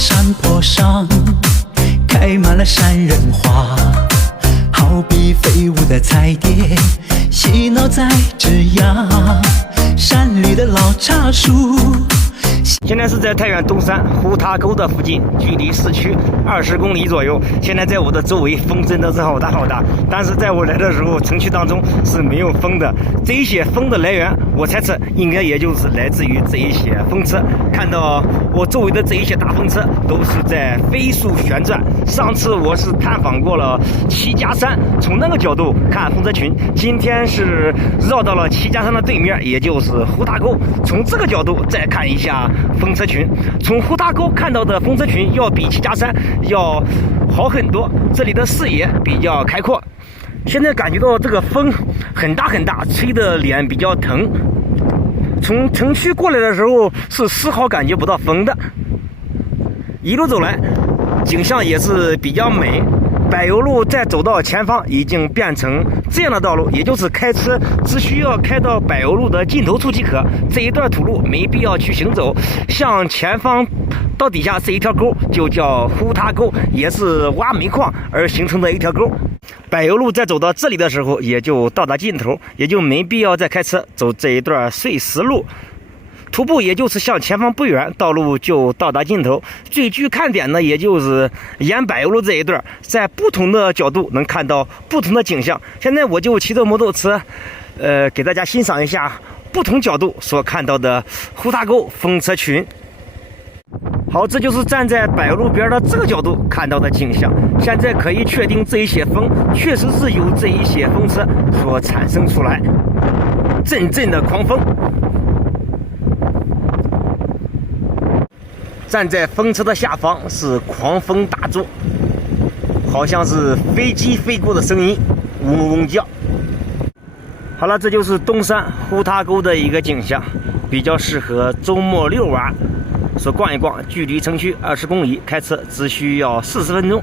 山坡上，开满了山人花，好比飞舞的彩蝶，嬉闹在枝桠。山里的老茶树。现在是在太原东山胡塔沟的附近，距离市区20公里左右。现在在我的周围风真的是好大好大，但是在我来的时候，城区当中是没有风的。这一些风的来源，我猜测应该也就是来自于这一些风车。看到我周围的这一些大风车都是在飞速旋转。上次我是探访过了齐家山，从那个角度看风车群。今天是绕到了齐家山的对面，也就是胡塔沟，从这个角度再看一下风车群。从胡塔沟看到的风车群要比齐家山要好很多，这里的视野比较开阔。现在感觉到这个风很大很大，吹的脸比较疼。从城区过来的时候是丝毫感觉不到风的，一路走来景象也是比较美。柏油路再走到前方已经变成这样的道路，也就是开车只需要开到柏油路的尽头处即可。这一段土路没必要去行走，向前方到底下这一条沟就叫胡塔沟，也是挖煤矿而形成的一条沟。柏油路再走到这里的时候也就到达尽头，也就没必要再开车走这一段碎石路。徒步也就是向前方不远，道路就到达尽头。最具看点呢，也就是沿柏油路这一段，在不同的角度能看到不同的景象。现在我就骑着摩托车，给大家欣赏一下不同角度所看到的胡塔沟风车群。好，这就是站在柏油路边的这个角度看到的景象。现在可以确定，这一些风确实是由这一些风车所产生出来，阵阵的狂风。站在风车的下方是狂风大作，好像是飞机飞过的声音，嗡嗡叫。好了，这就是东山胡塔沟的一个景象，比较适合周末遛娃，说逛一逛。距离城区20公里，开车只需要40分钟。